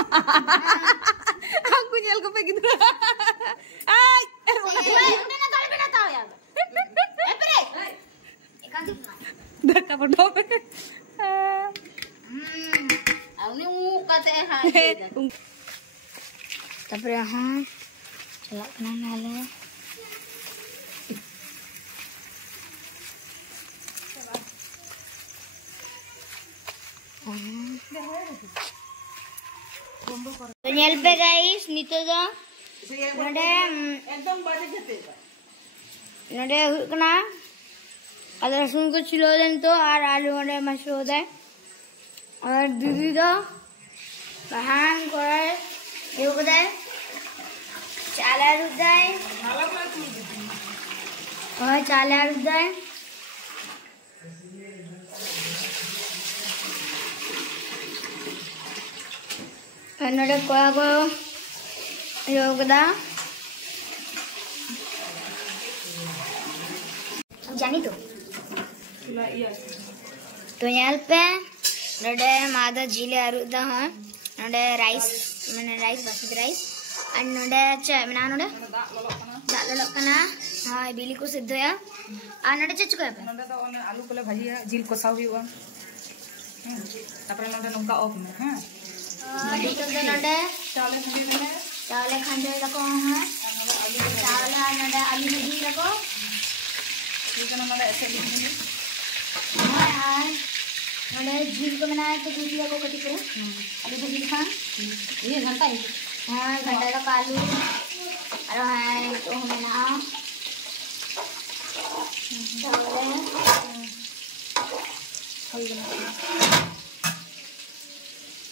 Aku nyel ko pe gitu. Ay, udah na tahu ya. Pere. Ikan tuh. Dah ka photo pe. Ini muka teh hai. Tapi celak kena nale. तो nail पे guys नीतो दो नडे एकदम बाड़े जते नडे हुकना other रसुन को छिलो then तो और आलू नडे मशो दे और दीदी दो बहान करे यो को दे चाला रुदे और चाला रुदे नडे कोया को योगदा जानी तो यहाँ पे नडे मादा जिले अरुदा है नडे राइस मैंने राइस बासमती राइस और नडे चाय मैंने नडे दाल लोकना हाँ बिली को सिद्ध है और नडे चच को है नडे तो ओने आलू कोले भाजी है जिल को साव हुआ तापर नडे नंका ऑफ में हां तो नडे चावले खंडे रखो है चावले नडे आलू भाजी रखो ठीक है नडे ऐसे लिखने हां नडे झील को बनाया तो दूध को कटी करे आलू भाजी खा ये घंटा है हां घंटा का आलू अरे हां तो हमें ना चावले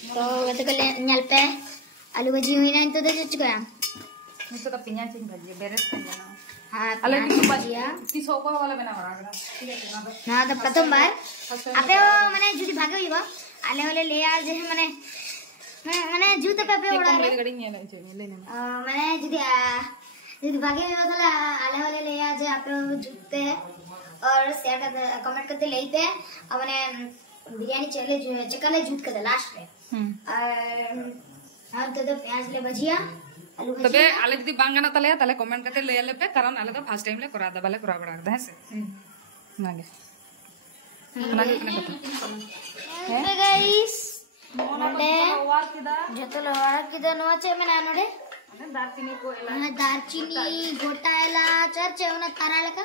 तो वैसे कल nyal पे आलू भाजी हुई ना तो चच गया नितो का पिन्या चिन भाजी बेरेस कर देना हां आलू की भाजिया तीसो को वाला बना रहा ठीक है ना तो प्रथम बार आपे माने जुदी भागे होइबा आले वाले ले आ जे माने माने जूते पे पे उड़ा रे गड़ी ने लेने माने जुदी भागे होइबा तो आले वाले ले आ जे आपे जूते और शेयर कर कमेंट करते लेते और माने बिरयानी चले चकले जूत कर लास्ट रे और तो प्याज ले भजिया आलू भजिया तबे आले जदी बांगना तले ताले कमेंट करते ले ले पे कारण आले तो फर्स्ट टाइम ले करा दा बाले करा बड़ा है से नागे नागे कने कतो हे गाइस नडे जतो लवार किदा नो चे में नानोडे दारचीनी को एला दारचीनी गोटा एला चर्चे उना ताराले का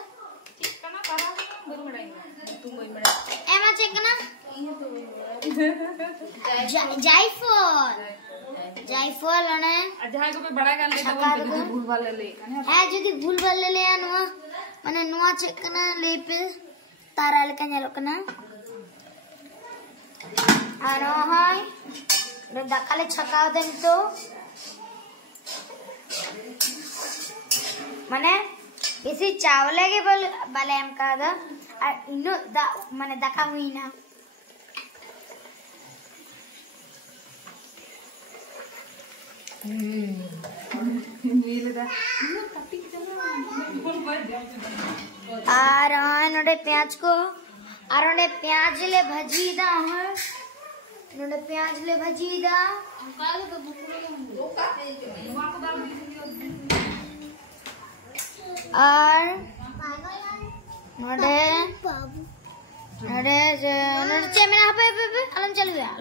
कना तारा बरु मडाई तू कोई मडा एमा चेक ना जायफल अने अजहा को बड़ा गाल ले तो भूल वाले ले है जदी भूल वाले ले नो माने नुआ चेक कना ले पे तारा ले का नेलो कना आरो हाय रे दाकाले छकाव देन तो माने इसी चावले के बाले एम का दा इनो दा माने दाका हुई ना नोडे प्याज को नोडे प्याज ले भजी दा है नोडे प्याज ले भजी दा और नोडे नोडे नोडे चेमना पे अलम चल गया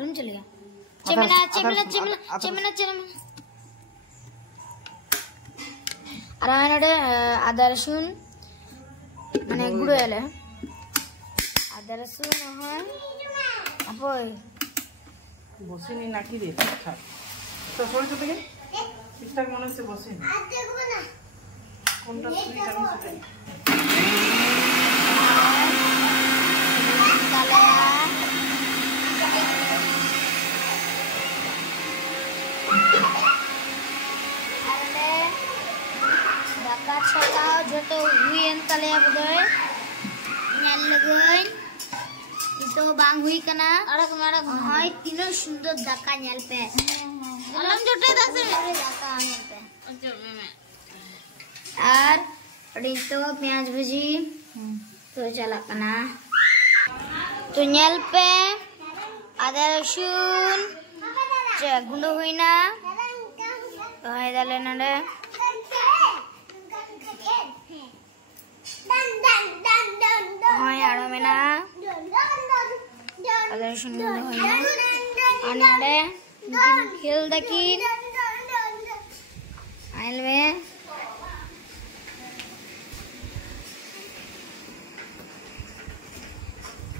चेमना अरे आदा रसुन माने गुड़ो एले आदा रसुन है अपोय बसिनी नाकी दे अच्छा तो छोड़ दे के पिस्ता मन से बसिनी देखो ना कोनटा सुई कानी सुई छकाओ जो तो हुई तले बदय नेल लगन तो बांग हुई कना अड़क मड़क हाय तीनों सुंदर दाका नेल पे अलम जोटे दसे दाका नेल पे और अड़ी तो प्याज भजी तो चला कना तो नेल पे आदा रसुन गुंडो हुई ना तो है डाले नडे हाँ यारो में ना अगर सुन हुई ना और नडे खेल दकी आयल में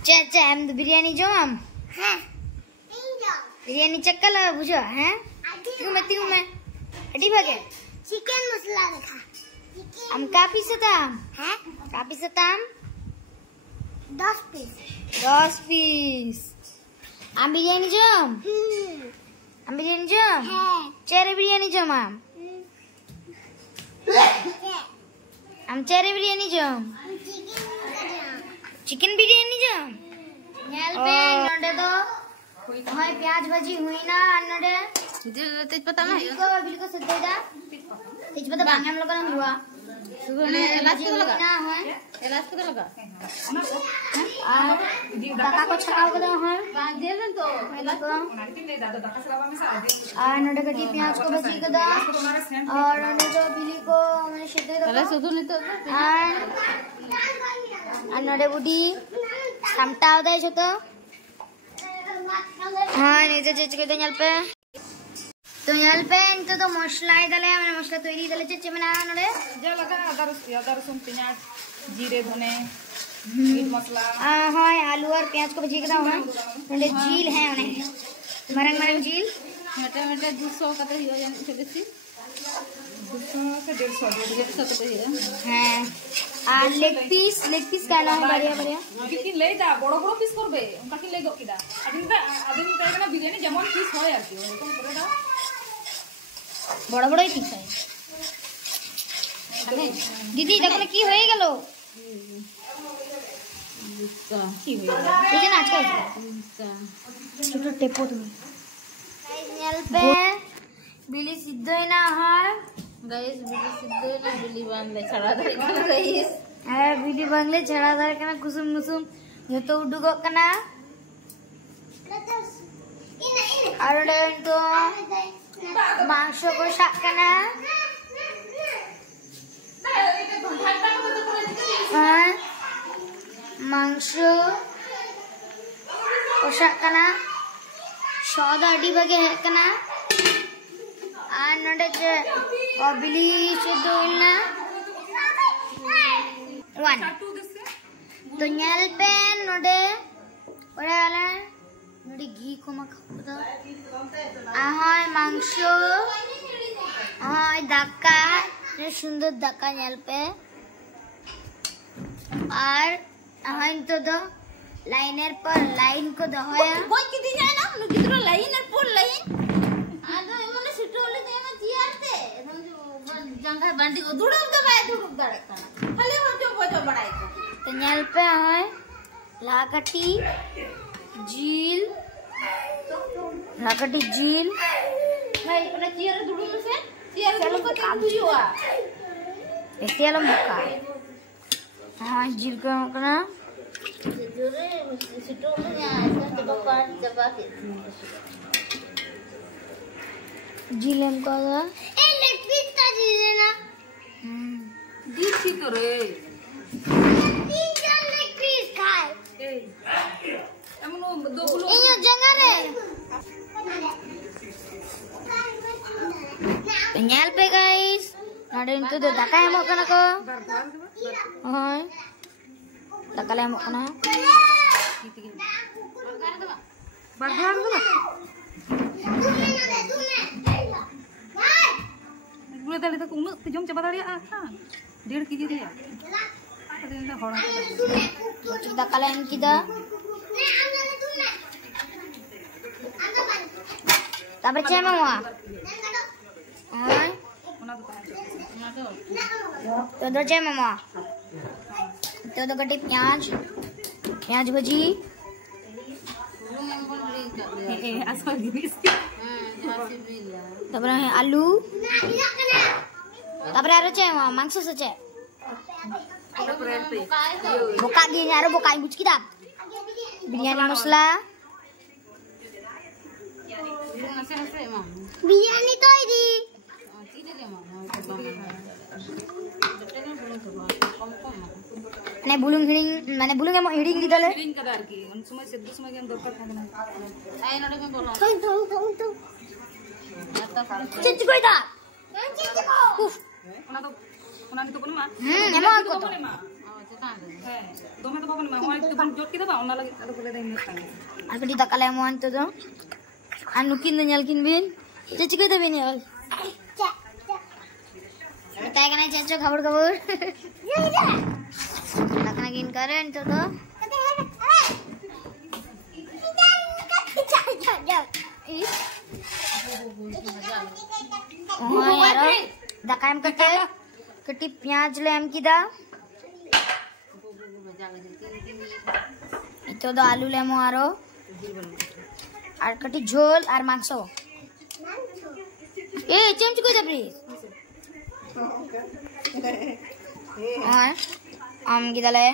चाचा हम तो बिरयानी जो हम हैं बिरयानी चक्कर लगा बुझो हैं तीनों में अड़ी भागे चिकन मसाला रखा हम काफी सताम हैं काफी सताम 10 पीस हम बिरयानी जो चेहरे बिरयानी जो हम चेहरे बिरयानी जो चिकन बिरयानी जो पे नडे तो हाय प्याज भाजी हुई ना नडे तेज पत्ता में बिल्कुल सद्देदा तेज पत्ता बांगे हम लोग ना हुआ ने इलाज को लगा ना है इलाज को लगा और दाका को छकाव को है बांध दे देन तो इलाज को और नडे कटी प्याज को भाजी को दा और नडे जो बिली को मैंने सिद्धे दो इलाज सुधु नहीं तो और नडे बुडी समटा होता है जो तो हाँ नहीं तो चेच के तो यहाँ पे इनको तो मसला ही डाले मैंने मसला तो इरी डाले चेच में ना नडे जो लगा अदर रसुन प्याज जीरे धने मीट मसाला हाँ आलू और प्याज को भजी के दाओ नडे झील है उन्हें मरंग झील मेटा 200 का तो हो जाने से बेसी 200 से 150 तो है हाँ लेग पीस का नाम बढ़िया किन ले दा बड़ो पीस करबे उनका किन ले गो किदा आदिन का बिरयानी जेमन पीस হয় আর কি এরকম করে দাও বড়ই পীস হয় দিদি দেখো কি হয়ে গেল কি হয়ে গেল এই যে নাচ করছে ছোট টেপো তুমি নেল पे बिली सिद्धोई ना है गाइस बिली सिद्धो ना बिली बांधले छड़ा धरे कना गाइस बिली बांधले छड़ा धरे कना कुसुम जो तो उडुगो कना और तो मांस को शाक कना मांस को शाक कना सौदा अड़ी बगे है कना और नडे चे और बिली से दो इल्ना 1 तो न्याल पे नडे ओरे वाला नडे घी को मखा आहाय मांसो आहाय दाका ने सुंदर दाका न्याल पे और आहाय तो दो लाइनर पर लाइन को दहोया कोई किदी जाए ना कितरो लाइनर पर लाइन आदो एमने सिटोले देना चियारते जंगा बांडी को दुड़ब दबाए दुड़ब दड़े खाली हो जो बजो बड़ाई तो न्याल पे आहाय लाकटी झील भाई अपना चियर दुड़ू में से चियर दुड़ू को तू हुआ ऐसे आलम बुका हाँ झील का ना जोरे सिटोले या ऐसा दबा के झील हमको ए लेग पीस का झील है ना दिसी तो रे 3 लेग पीस खाए ए एमनो दो किलो ये जगह रे न्याल पे गाइस नाडे इंतो दे दाका एमो कना को हां दाका ले एमो कना बरधार दो गुले दाली तक उन जम चबा दाड़िया हां 1.5 केजी रे अदिन होड़ा दाका ले एम किदा तापर चे में हुआ हां तो दो चे में हुआ तो दो कटी प्याज भजी asal gini तापर है आलू तापर आरो चे में मांस से चे बोका दी यारो बोका बुच की दा बिरयानी मसाला nasi emang. Biryani to ini. Tidak emang. Ane bulung hiring, mana bulung yang mau hiring di dalam? Hiring kadar ki. Semua sedus semua yang dokter kan. Ayo nade kan bola. Tuh. Cici kau itu? Cici kau. Kuna itu pun mah. Emang aku tuh. Oh, cetan. Dome to pokon ma hoy to ban jot kita ba ona lagi ado boleh dai nutang. Aku di takal yang mau antu tuh. Anukin dan nyalkin bin. Cici kau itu bin ya. Kita kena cici kabur. Kita kena gin karen tuh tuh. Oh यार दकाम करके कटी प्याज ले हम किदा इतो दो आलू ले मो आरो और कटी झोल और मांसो ए चमच को दे प्लीज हां हम किदा ले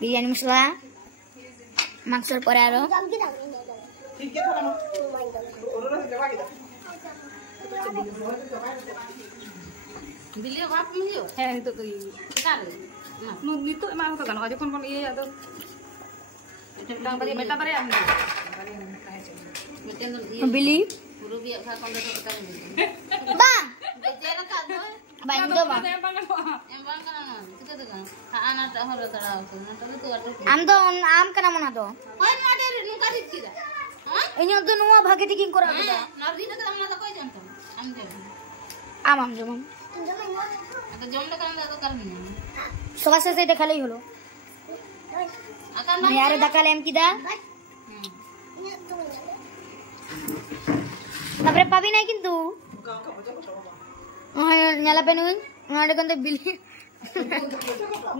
बिरयानी मसाला मांसर पर आरो ठीक है थोड़ा ओरोरा से जवा किदा Beliau apa beliau? itu tuh Sekali. no itu emang tuh kan aja kon iya atau tentang tadi meta tadi am Meten beli Puru biak ka kon dak ka ni. bang Bicara ka do. bang do bang Yang bang kana kita tu kan. Ha ana ta horo tara tu. Na tu tu atu. am do am kana mona do Hoy made nu ka dit kida. Ha? ini do nuwa bhage dikin kora kita Nardi na ta amna ta koi jantam. Am de. am jom Ata jom da kan da karni. soga se dekhaleই হলো Akan यार दकाले हम किदा তারপরে পাবি না কিন্তু nyala penuin ngade kan bili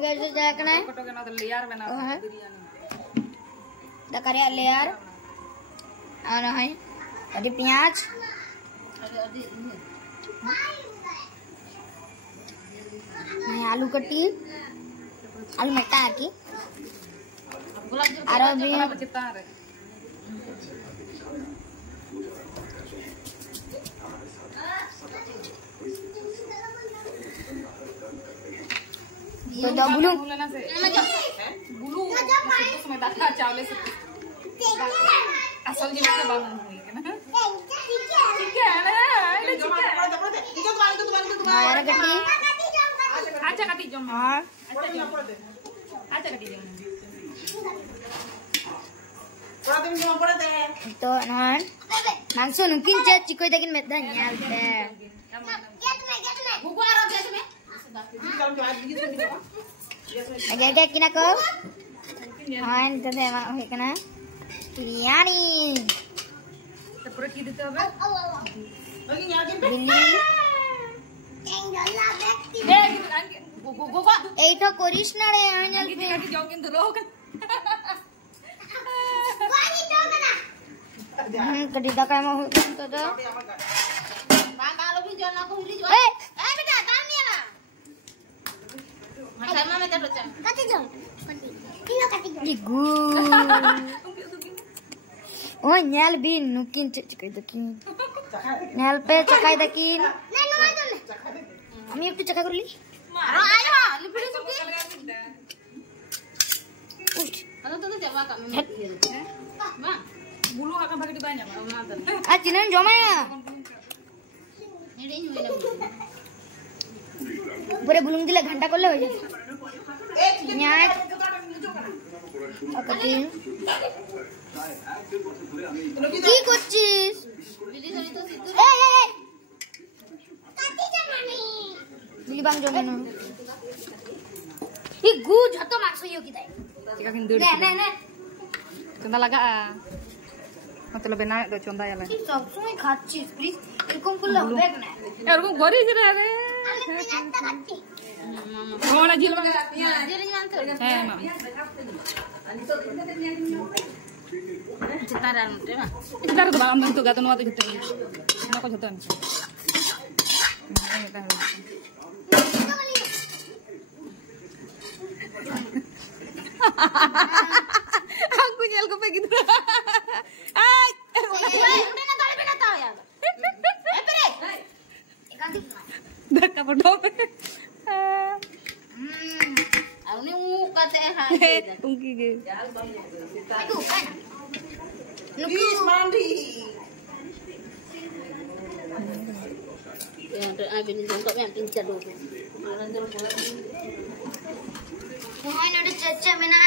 guys jaak na foto kan ada liar bena biryani dakare layer और है tadi प्याज आलू कटी आलू मेटा की gulab jamun. और अभी apa cipta re तो दो बुलूं बोलना से बुलू itu semua data चावले से asal jenis ke bangun हुई है ना ठीक है ना ini jom और कटी aja kati jom और aja kati jom तो नॉन मांसो नुकिन चे चिकोय दकिन मेदा न्याल पे Bubar aja tu me. अगर क्या किना को हां तो दे मा हे कना biryani pura kidi tu apa बिल्ली এইটা করিস না রে Ainal kidi kaki jauh kintu roh kan कटी दकाय मा हो तो दो Bang kalau beli jual aku beli jual. ए Beda tam ni lah. Macam mana kita macam? कटी जो कटी गु ओ न्याल भी नुकिन चिकोय दकिन न्याल पे चकाय दकिन আমি একটু চাকা করলি Aro ayo, liburi suki. Kalau tu coba kami mati. Bang, bulu akan pakai di banyak mantap. আর চিনেন জমায়া Ini nyuai lagi. উপরে বুলুং দিলে ঘন্টা করলে হয়ে যাবে পেঁয়াজ কি করছিস Beli dari tu situ. এই এই এই বিলি বাং জমে না ই গু যত মাংস ইও কি তাই jika kintu নে নে নে conda laga mati lebih naik do conda ya lah তুই সব সময় খাচ্ছিস প্লিজ এরকম করলে হবে না এরকম গরি জরে রে Mama. mana jil bang Jadi mantap. mama Cetaran, terima. Kita tuh bang tuh gak tahu waktu gitu ini aku jodoh aku nyel ko pe gitu. Ay, udah na tali bena tahu ya. Pere. dah ka bodo. Ini muka teh ha. Ungki ge. Aduh kan. Please mandi. Ya ada abin jongkok yang pincar dulu. Mohon ada caca mana?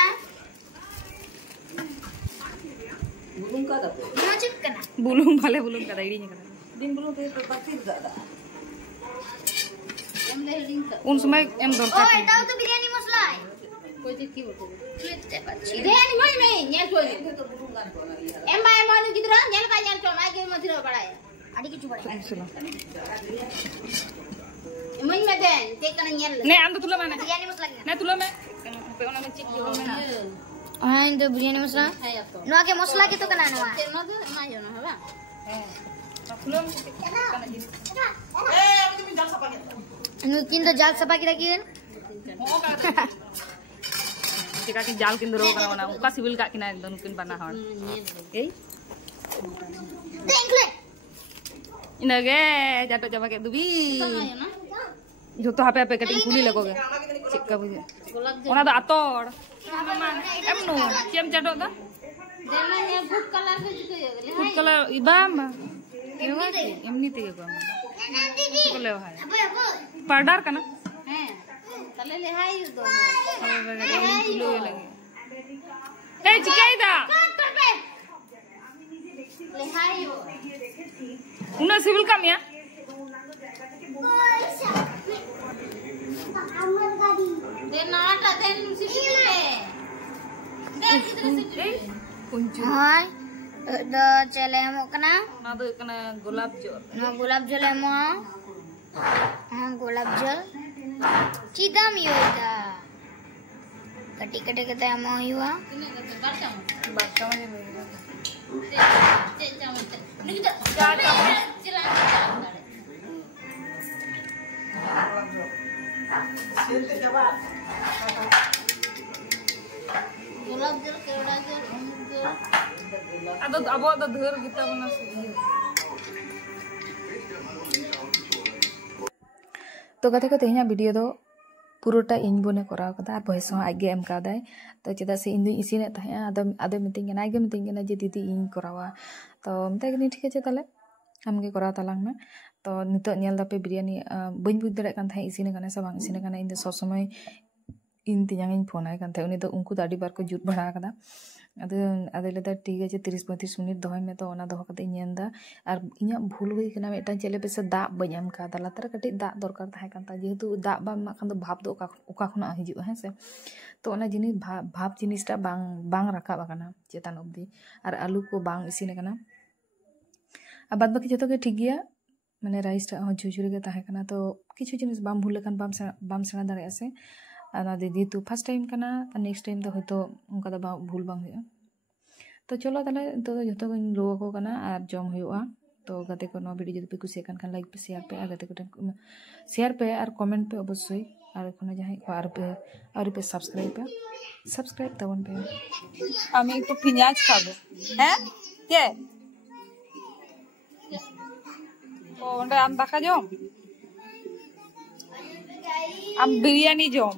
Bulung ka dapat. Macam kena. Bulung bale bulung kada irinya kada. Din bulung te patir da. Yang dah link. Un समय em Oh, dorkar. tahu tu biryani masala. Kau cekik betul. Kita baca. Biryani mana main? Nyal coy. Embai mana gitu orang? Nyal ka nyal coy. Mai ke mati ro pada ya. Adik cuba. Main maden. Cek kana nyal. Ne anda tula mana? Biryani masala. Ne tula me. Pe ona me chik jo me na. Ah, itu biryani masala. Hai apa? No ake masala gitu kena no. Cek no tu mai jo no ha. Tula me chik kana gini. Eh, aku minta sapa gitu. Anu kinto jal sapa kira kira. Oh kada. Jika ki jal kin doro kana mana. Uka civil ka kina don kin bana hon. Eh? Tengkle. Inage jato jaba ke dubi. Sama ya na. Joto hape hape kating kuli lagoge. Chik ka buje. Golab jamun. Ona da ator. Em no. Kiem jato da? Dena ya food color ke juga ya. Food color ibam. Emni te ko. Ko le hai. Powder kana. Hai. Tale le hai do. Eh chikai da. Le hai yo. Una civil kam ya? Dena ata den sini le. Den kita sini. Kuncu. Hai. Do cele mo kena. Na do kana gulab jol. No gulab jol mo. Gulab jol. Cidam yo ita. Kati-kati kita mo yo. Ini kata baca. Baca me me. Cek jamu. Ini kita. Cilan cilan. Gulab jol, keroda jol, jol. Ado abo da dhar kita bana se. तो कथे को तेहना video दो पुरोटा इन बोने कराव कदा और voice हो आगे एम कादाय तो चेदा से इन इसिने तहे आदो मिटिंग ना आगे मिटिंग ना जे दीदी इन करावा तो मते गनी ठीक है ताले हमगे कराव तालांग में तो नितो नेल दापे बिरयानी बइन बुझ दरे कान थाय इसिने काने से बांग इसिने काने इन सब समय इन तियांग इन फोन आय कान थाय उनी तो उनको दाडी बार को जुट बड़ा कदा आदे लेदा ठीक है 30-35 मिनट दोहय में तो ओना दोह कते नेंदा और इया भूल हुई कना मेटा चले पे से दा बयम का दलातर कटे दा दरकार थाय कान ता जेहेतु दा बा मा खान दो भाप दो ओका खुना हिजु है से तो ओना जिनिस भाप जिनिसटा बांग राखा बाकना चेतन अबदि और आलू को बांग इसिने कना आ बाद बाकी जतो के ठीक गया माने राइस टा झुझुरे के ताहे कना तो किछु जिनिस बाम भूल लेखान बाम सेना दारे से आना दीदी तो फर्स्ट टाइम कना नेक्स्ट टाइम तो होतो उनका तो भूल बांग हुआ तो चलो ताले तो जतो लो को कना और जम हुआ तो गाते को नो वीडियो जदि पे कुछ खान लाइक पे शेयर पे और गाते को शेयर पे और कमेंट पे अवश्य और कोना जहां और पे सब्सक्राइब तबन पे আমি একটু পেঁয়াজ খাবো হ্যাঁ কে ও ওটা আম দাকা জম আম বিরিয়ানি জম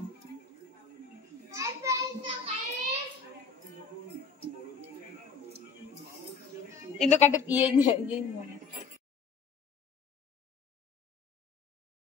Indo kata piye